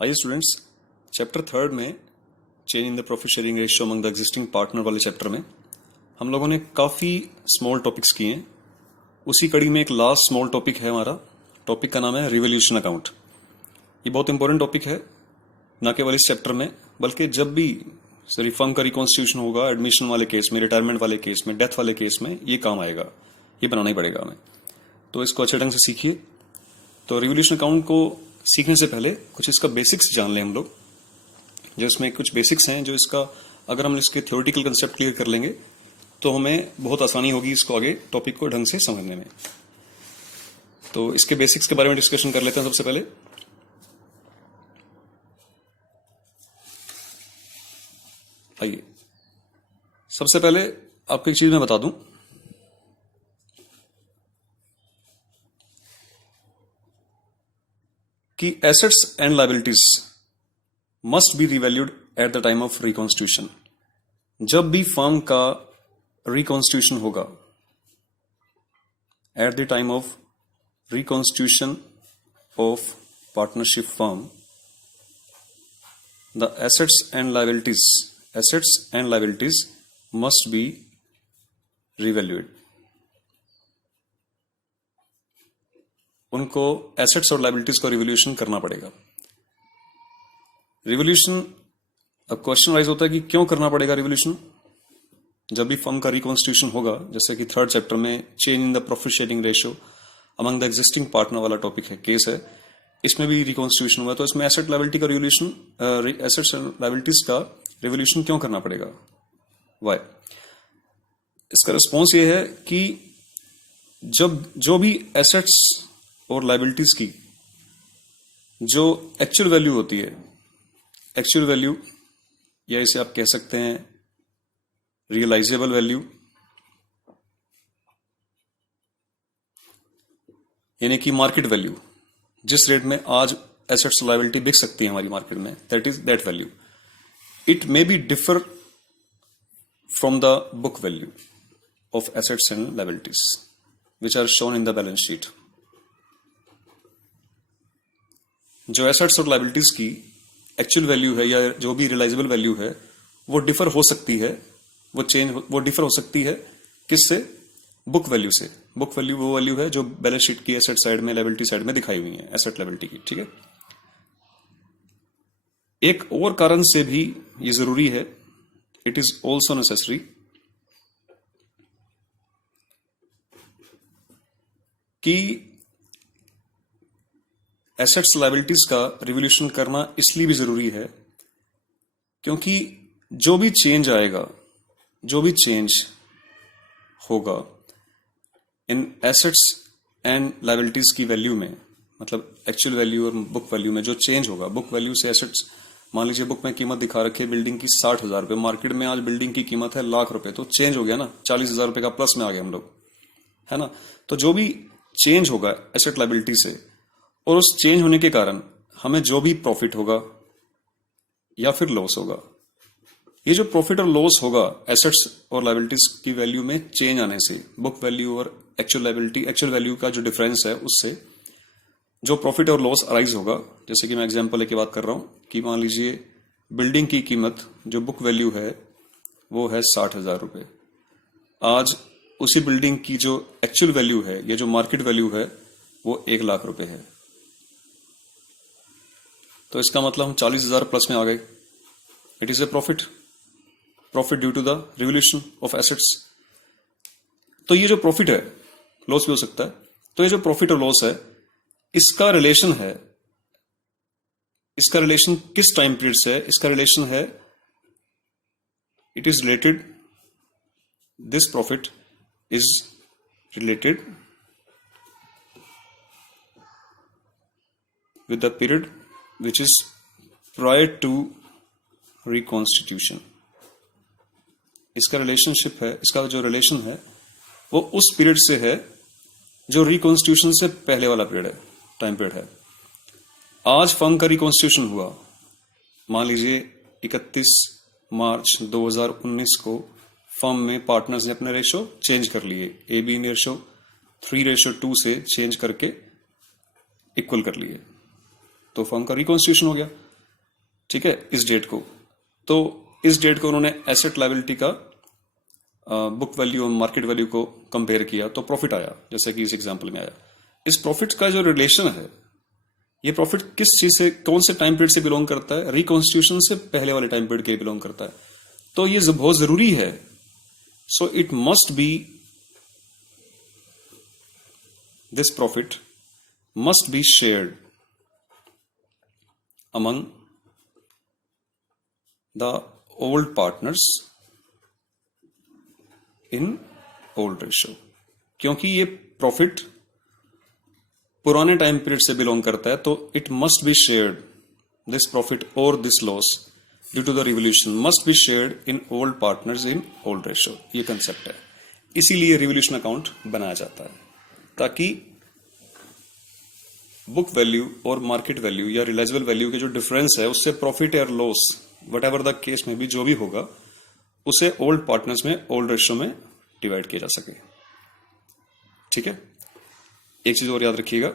आइए students, chapter third में change in the profit sharing ratio among the existing partner वाले chapter में हम लोगों ने काफ़ी स्मॉल टॉपिक्स किए हैं। उसी कड़ी में एक लास्ट स्मॉल टॉपिक है हमारा। टॉपिक का नाम है रिवोल्यूशन अकाउंट। ये बहुत इंपॉर्टेंट टॉपिक है, ना केवल इस चैप्टर में बल्कि जब भी रिफॉर्म का रिकॉन्स्टिट्यूशन होगा, एडमिशन वाले केस में, रिटायरमेंट वाले केस में, डेथ वाले केस में ये काम आएगा। ये बनाना ही पड़ेगा हमें, तो इसको अच्छे ढंग से सीखिए। तो रिवोल्यूशन अकाउंट को सीखने से पहले कुछ इसका बेसिक्स जान लें हम लोग। जो इसमें कुछ बेसिक्स हैं, जो इसका अगर हम इसके थ्योरेटिकल कंसेप्ट क्लियर कर लेंगे तो हमें बहुत आसानी होगी इसको आगे टॉपिक को ढंग से समझने में। तो इसके बेसिक्स के बारे में डिस्कशन कर लेते हैं। सबसे पहले आइए, सबसे पहले आपको एक चीज मैं बता दूं कि assets and liabilities must be revalued at the time of reconstitution. जब भी फर्म का रिकॉन्स्टिट्यूशन होगा, at the time of reconstitution of partnership firm, the assets and liabilities must be revalued. उनको एसेट्स और लायबिलिटीज को रिवोल्यूशन करना पड़ेगा। Revolution, अब क्वेश्चन राइज होता है कि क्यों करना पड़ेगा रिवोल्यूशन। जब भी फर्म का रिकॉन्स्टिट्यूशन होगा, जैसे कि थर्ड चैप्टर में change in the profit sharing ratio among the existing partner वाला टॉपिक है, केस है, इसमें भी रिकॉन्स्टिट्यूशन हुआ, तो इसमें एसेट लायबिलिटी का रिवोल्यूशन, एसेट्स एंड लायबिलिटीज का रिवोल्यूशन क्यों करना पड़ेगा, वाई। इसका रिस्पॉन्स ये है कि जब जो भी एसेट्स और लायबिलिटीज की जो एक्चुअल वैल्यू होती है, एक्चुअल वैल्यू या इसे आप कह सकते हैं रियलाइजेबल वैल्यू, यानी कि मार्केट वैल्यू, जिस रेट में आज एसेट्स लायबिलिटी बिक सकती है हमारी मार्केट में, that is that value. It may be differ from the book value of assets and liabilities which are shown in the balance sheet. जो एसेट्स और लायबिलिटीज की एक्चुअल वैल्यू है या जो भी रियलाइजेबल वैल्यू है, वो डिफर हो सकती है, वो डिफर हो सकती है किससे, बुक वैल्यू से। बुक वैल्यू वो वैल्यू है जो बैलेंस शीट की एसेट साइड में, लायबिलिटी साइड में दिखाई हुई है, एसेट लायबिलिटी की, ठीक है। एक और कारण से भी ये जरूरी है, इट इज ऑल्सो नेसेसरी कि एसेट्स लायबिलिटीज का रिवोल्यूशन करना इसलिए भी जरूरी है क्योंकि जो भी चेंज आएगा, जो भी चेंज होगा इन एसेट्स एंड लायबिलिटीज की वैल्यू में, मतलब एक्चुअल वैल्यू और बुक वैल्यू में जो चेंज होगा, बुक वैल्यू से एसेट्स, मान लीजिए बुक में कीमत दिखा रखी है बिल्डिंग की 60,000 रुपए, मार्केट में आज बिल्डिंग की कीमत है लाख रुपए, तो चेंज हो गया ना, 40,000 रुपए का प्लस में आ गए हम लोग, है ना। तो जो भी चेंज होगा एसेट लायबिलिटी से, और उस चेंज होने के कारण हमें जो भी प्रॉफिट होगा या फिर लॉस होगा, ये जो प्रॉफिट और लॉस होगा एसेट्स और लायबिलिटीज की वैल्यू में चेंज आने से, बुक वैल्यू और एक्चुअल लायबिलिटी, एक्चुअल वैल्यू का जो डिफरेंस है उससे जो प्रॉफिट और लॉस अराइज होगा, जैसे कि मैं एग्जांपल लेके बात कर रहा हूं कि मान लीजिए बिल्डिंग की कीमत जो बुक वैल्यू है वो है 60,000 रुपए, आज उसी बिल्डिंग की जो एक्चुअल वैल्यू है या जो मार्केट वैल्यू है वो 1 लाख रुपए है, तो इसका मतलब हम 40,000 प्लस में आ गए। It is a profit due to the revolution of assets. तो ये जो प्रॉफिट है, लॉस भी हो सकता है, तो ये जो प्रॉफिट और लॉस है, इसका रिलेशन है, इसका रिलेशन किस टाइम पीरियड से है, इसका रिलेशन है, it is related, this profit is related with the period which is prior to reconstitution। इसका रिलेशनशिप है, इसका जो रिलेशन है वो उस पीरियड से है जो रिकॉन्स्टिट्यूशन से पहले वाला पीरियड है, टाइम पीरियड है। आज फर्म का रिकॉन्स्टिट्यूशन हुआ, मान लीजिए 31 मार्च 2019 को फर्म में पार्टनर्स ने अपने रेशो चेंज कर लिए, ए बी रेशो 3:2 से चेंज करके इक्वल कर लिए, तो फर्म का रिकॉन्स्टिट्यूशन हो गया। ठीक है, इस डेट को। तो इस डेट को उन्होंने एसेट लायबिलिटी का बुक वैल्यू और मार्केट वैल्यू को कंपेयर किया तो प्रॉफिट आया, जैसे कि इस एग्जांपल में आया। इस प्रॉफिट का जो रिलेशन है, ये प्रॉफिट किस चीज से, कौन से टाइम पीरियड से बिलोंग करता है? रिकॉन्स्टिट्यूशन से पहले वाले टाइम पीरियड के बिलोंग करता है। तो ये बहुत जरूरी है। So it must B, this profit must be shared among the old partners in old ratio. क्योंकि ये प्रॉफिट पुराने टाइम पीरियड से बिलोंग करता है, तो it must be shared, this profit और this loss due to the revolution must be shared in old partners in old ratio. ये concept है, इसीलिए रिवोल्यूशन अकाउंट बनाया जाता है, ताकि बुक वैल्यू और मार्केट वैल्यू या रियलाइजेबल वैल्यू के जो डिफरेंस है, उससे प्रॉफिट या loss whatever the case में भी जो भी होगा, उसे ओल्ड पार्टनर्स में ओल्ड रेशो में डिवाइड किया जा सके। ठीक है, एक चीज और याद रखिएगा,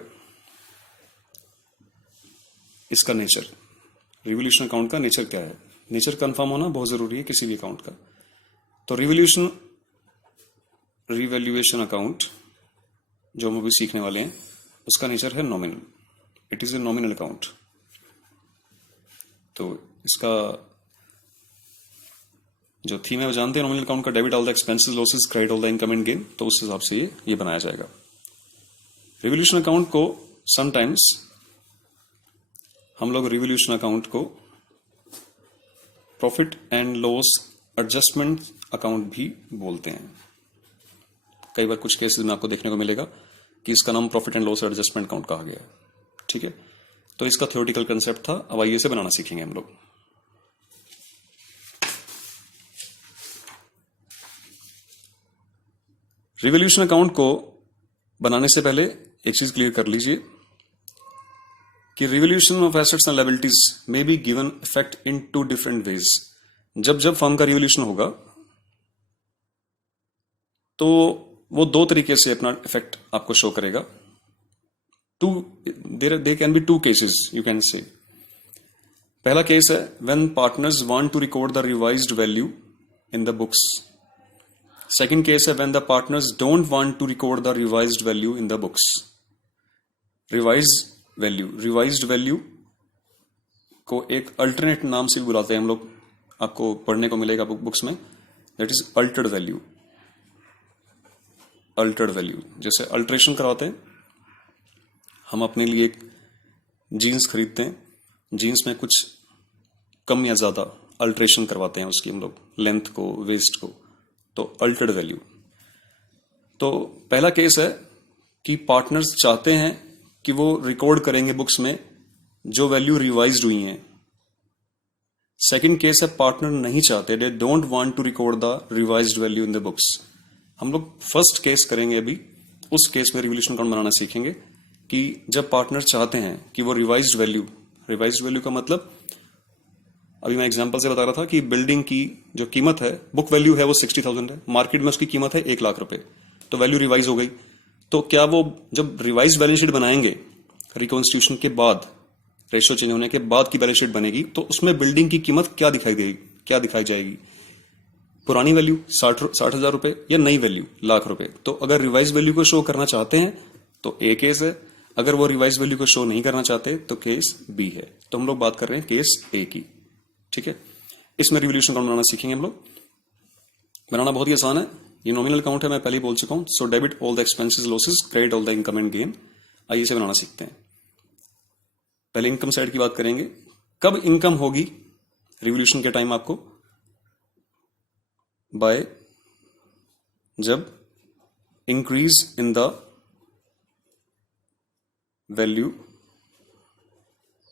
इसका नेचर, रिवोल्यूशन अकाउंट का नेचर क्या है? नेचर कंफर्म होना बहुत जरूरी है किसी भी अकाउंट का। तो रिवैल्यूएशन अकाउंट जो हम अभी सीखने वाले हैं, उसका नेचर है nominal. It is a nominal account. तो इसका जो थीम है वो जानते हैं, नॉमिनल अकाउंट का debit all the expenses losses credit all the income and gain. तो उस हिसाब से ये बनाया जाएगा। रिवोल्यूशन अकाउंट को समटाइम्स हम लोग रिवोल्यूशन अकाउंट को profit and loss adjustment account भी बोलते हैं। कई बार कुछ केसेस में आपको देखने को मिलेगा कि इसका नाम profit and loss adjustment account कहा गया है। ठीक है, तो इसका थ्योरेटिकल कंसेप्ट था। अब आइए इसे बनाना सीखेंगे हम लोग। रिवोल्यूशन अकाउंट को बनाने से पहले एक चीज क्लियर कर लीजिए कि revolution of assets and liabilities may be given effect in two different ways. जब जब फर्म का रिवोल्यूशन होगा तो वो दो तरीके से अपना इफेक्ट आपको शो करेगा। They can be two cases, you can say. पहला केस है when partners want to record the revised value in the books. Second case है when the partners don't want to record the revised value in the books. Revised value को एक alternate नाम से भी बुलाते हैं हम लोग, आपको पढ़ने को मिलेगा बुक्स में। That is Altered value. Altered value, जैसे अल्टरेशन करवाते हैं हम अपने लिए, एक जीन्स खरीदते हैं, जीन्स में कुछ कम या ज्यादा अल्टरेशन करवाते हैं उसकी हम लोग, लेंथ को, वेस्ट को, तो अल्टर्ड वैल्यू। तो पहला केस है कि पार्टनर्स चाहते हैं कि वो रिकॉर्ड करेंगे बुक्स में जो वैल्यू रिवाइज्ड हुई हैं। सेकंड केस है पार्टनर नहीं चाहते, they don't want to record the revised value in the books. हम लोग फर्स्ट केस करेंगे अभी। उस केस में रिवोल्यूशन अकाउंट बनाना सीखेंगे कि जब पार्टनर चाहते हैं कि वो रिवाइज्ड वैल्यू का मतलब, अभी मैं एग्जांपल से बता रहा था कि बिल्डिंग की जो कीमत है, बुक वैल्यू है वो 60,000 है, मार्केट में उसकी कीमत है 1,00,000 रुपए, तो वैल्यू रिवाइज हो गई। तो क्या वो जब रिवाइज बैलेंस शीट बनाएंगे रिकॉन्स्टिट्यूशन के बाद, रेशियो चेंज होने के बाद की बैलेंस शीट बनेगी, तो उसमें बिल्डिंग की कीमत क्या दिखाई जाएगी? पुरानी वैल्यू 60,000 रुपए या नई वैल्यू 1,00,000 रुपए। तो अगर रिवाइज वैल्यू को शो करना चाहते हैं तो ए केस है, अगर वो रिवाइज वैल्यू को शो नहीं करना चाहते तो केस बी है। तो हम लोग बात कर रहे हैं केस ए की। ठीक है, इसमें रिवोल्यूशन अकाउंट बनाना सीखेंगे हम लोग। बनाना बहुत ही आसान है, ये नॉमिनल अकाउंट है, मैं पहले ही बोल चुका हूं। So debit all the expenses losses credit all the income and gain. आइए इसे बनाना सीखते हैं। पहले इनकम साइड की बात करेंगे। कब इनकम होगी रिवोल्यूशन के टाइम आपको? बाय जब increase in the value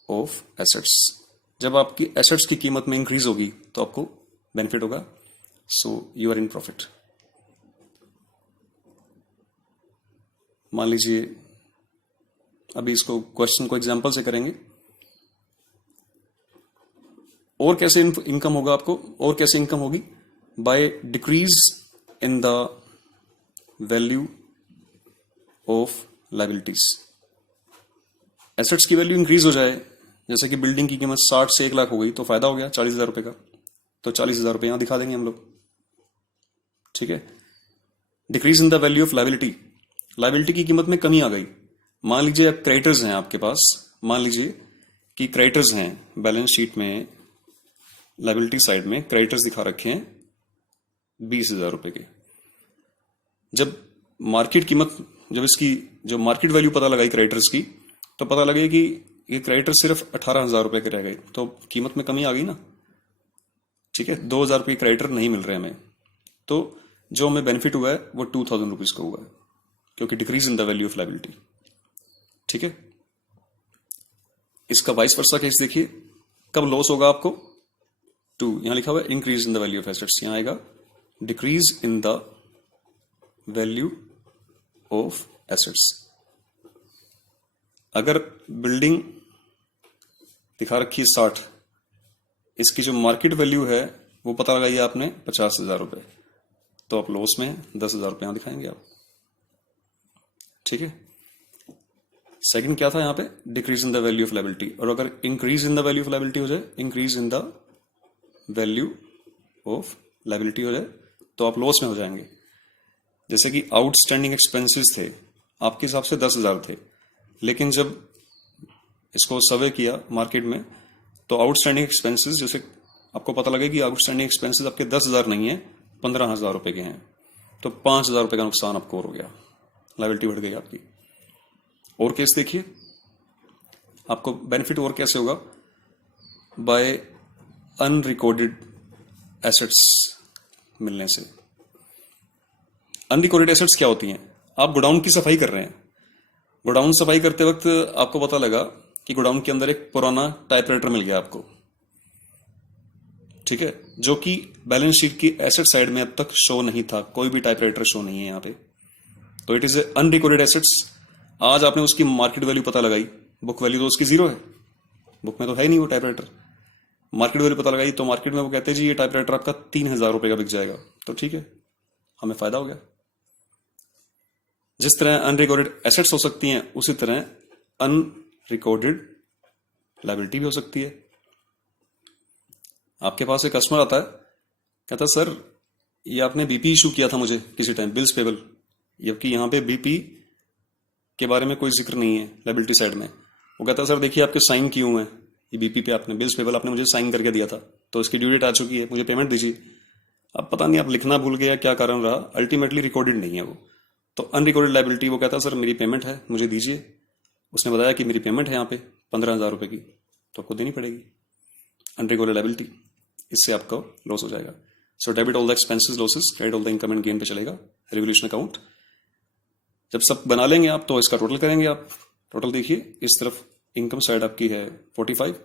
of assets. जब आपकी एसेट्स की कीमत में इंक्रीज होगी तो आपको बेनिफिट होगा। So you are in profit. मान लीजिए, अभी इसको क्वेश्चन को एग्जांपल से करेंगे। और कैसे इनकम होगा आपको, और कैसे इनकम होगी? By decrease in the value of liabilities. Assets की वैल्यू इंक्रीज हो जाए, जैसे कि बिल्डिंग की कीमत 60 से 1 लाख हो गई तो फायदा हो गया 40,000 रुपये का, तो 40,000 रुपये यहाँ दिखा देंगे हम लोग। ठीक है। Decrease in the value of liability, liability की कीमत में कमी आ गई। मान लीजिए क्रेडिटर्स हैं आपके पास, मान लीजिए कि क्रेडिटर्स हैं बैलेंस शीट में, लाइबिलिटी साइड में क्रेडिटर्स दिखा रखे हैं 20,000 रुपये के। जब मार्केट कीमत, जब इसकी जो मार्केट वैल्यू पता लगाई क्रेडिटर्स की, तो पता लगे कि ये क्रेडिटर सिर्फ 18,000 रुपये के रह गए, तो कीमत में कमी आ गई ना। ठीक है, 2,000 रुपये क्रेडिटर नहीं मिल रहे हमें, तो जो हमें बेनिफिट हुआ है वो 2,000 रुपीज का हुआ है, क्योंकि decrease in the value of liability. ठीक है। इसका वाइस वर्सा केस देखिए, कब लॉस होगा आपको, 2, यहां लिखा हुआ है increase in the value of assets, यहां आएगा decrease in the value of assets. अगर बिल्डिंग दिखा रखी है 60, इसकी जो मार्केट वैल्यू है वो पता लगाइए आपने 50,000 रुपये, तो आप लॉस में 10,000 रुपये यहां दिखाएंगे आप। ठीक है। सेकंड क्या था यहां पे, decrease in the value of liability, और अगर increase in the value of liability हो जाए, increase in the value of liability हो जाए, तो आप लॉस में हो जाएंगे। जैसे कि आउटस्टैंडिंग एक्सपेंसेस थे आपके हिसाब से 10,000 थे, लेकिन जब इसको सर्वे किया मार्केट में, तो आउटस्टैंडिंग एक्सपेंसेस, जैसे आपको पता लगे कि आउटस्टैंडिंग एक्सपेंसेस आपके 10,000 नहीं है, 15,000 रुपए के हैं, तो 5,000 रुपए का नुकसान आपको और हो गया, लाइबिलिटी बढ़ गई आपकी। और केस देखिए, आपको बेनिफिट और कैसे होगा, बाय अनरिकॉर्डेड एसेट्स मिलने से। अनरिकॉर्डेड एसेट्स क्या होती हैं, आप गोडाउन की सफाई कर रहे हैं, गोडाउन सफाई करते वक्त आपको पता लगा कि गोडाउन के अंदर एक पुराना टाइपराइटर मिल गया आपको। ठीक है, जो कि बैलेंस शीट की एसेट साइड में अब तक शो नहीं था, कोई भी टाइपराइटर शो नहीं है यहाँ पे, तो इट इज अनरिकॉर्डेड एसेट्स। आज आपने उसकी मार्केट वैल्यू पता लगाई, बुक वैल्यू तो उसकी 0 है, बुक में तो है ही नहीं वो टाइपराइटर। मार्केट वैल्यू पता लगाई तो मार्केट में वो कहते हैं जी ये टाइपराइटर आपका 3,000 रुपये का बिक जाएगा, तो ठीक है, हमें फायदा हो गया। जिस तरह अनरिकॉर्डेड एसेट्स हो सकती हैं, उसी तरह अनरिकॉर्डेड लायबिलिटी भी हो सकती है। आपके पास एक कस्टमर आता है, कहता सर ये आपने बीपी इशू किया था मुझे किसी टाइम, बिल्स पेबल, जबकि यहाँ पे बीपी के बारे में कोई जिक्र नहीं है लायबिलिटी साइड में। वो कहता है सर देखिए आपके साइन किए हुए हैं, ये बीपी पे आपने बिल्स पेबल आपने मुझे साइन करके दिया था, तो इसकी ड्यू डेट आ चुकी है, मुझे पेमेंट दीजिए। अब पता नहीं आप लिखना भूल गया, क्या कारण रहा, अल्टीमेटली रिकॉर्डेड नहीं है वो, तो अनरिकॉर्डेड लायबिलिटी। वो कहता है सर मेरी पेमेंट है, मुझे दीजिए। उसने बताया कि मेरी पेमेंट है यहाँ पे 15,000 रुपये की, तो आपको देनी पड़ेगी, अनरिकॉर्डेड लायबिलिटी। इससे आपका लॉस हो जाएगा। So debit all the expenses losses, credit all the income and gain पे चलेगा रिवोल्यूशन अकाउंट। जब सब बना लेंगे आप तो इसका टोटल करेंगे आप। टोटल देखिए, इस तरफ इनकम साइड आपकी है 45,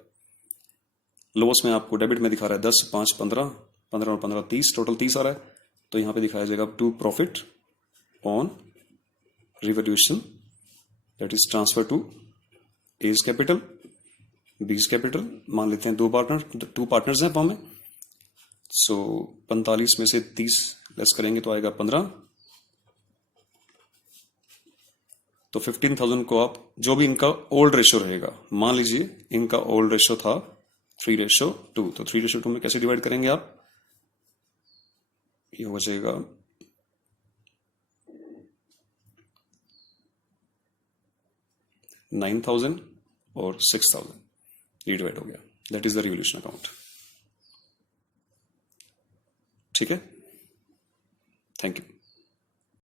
लॉस में आपको डेबिट में दिखा रहा है 10, 5, 15, 15 और 15 30, टोटल 30 आ रहा है। तो यहाँ पे दिखाया जाएगा to profit on revolution, that is transfer to A's capital, B's capital. मान लेते हैं टू पार्टनर्स हैं फॉर्म में। सो 45 में से 30 लेस करेंगे तो आएगा 15। तो 15,000 को आप, जो भी इनका ओल्ड रेशो रहेगा, मान लीजिए इनका ओल्ड रेशो था 3:2, तो 3:2 में कैसे डिवाइड करेंगे आप, ये हो जाएगा 9,000 और 6,000, ये डिवाइड हो गया, that is the revolution account. ठीक है, थैंक यू।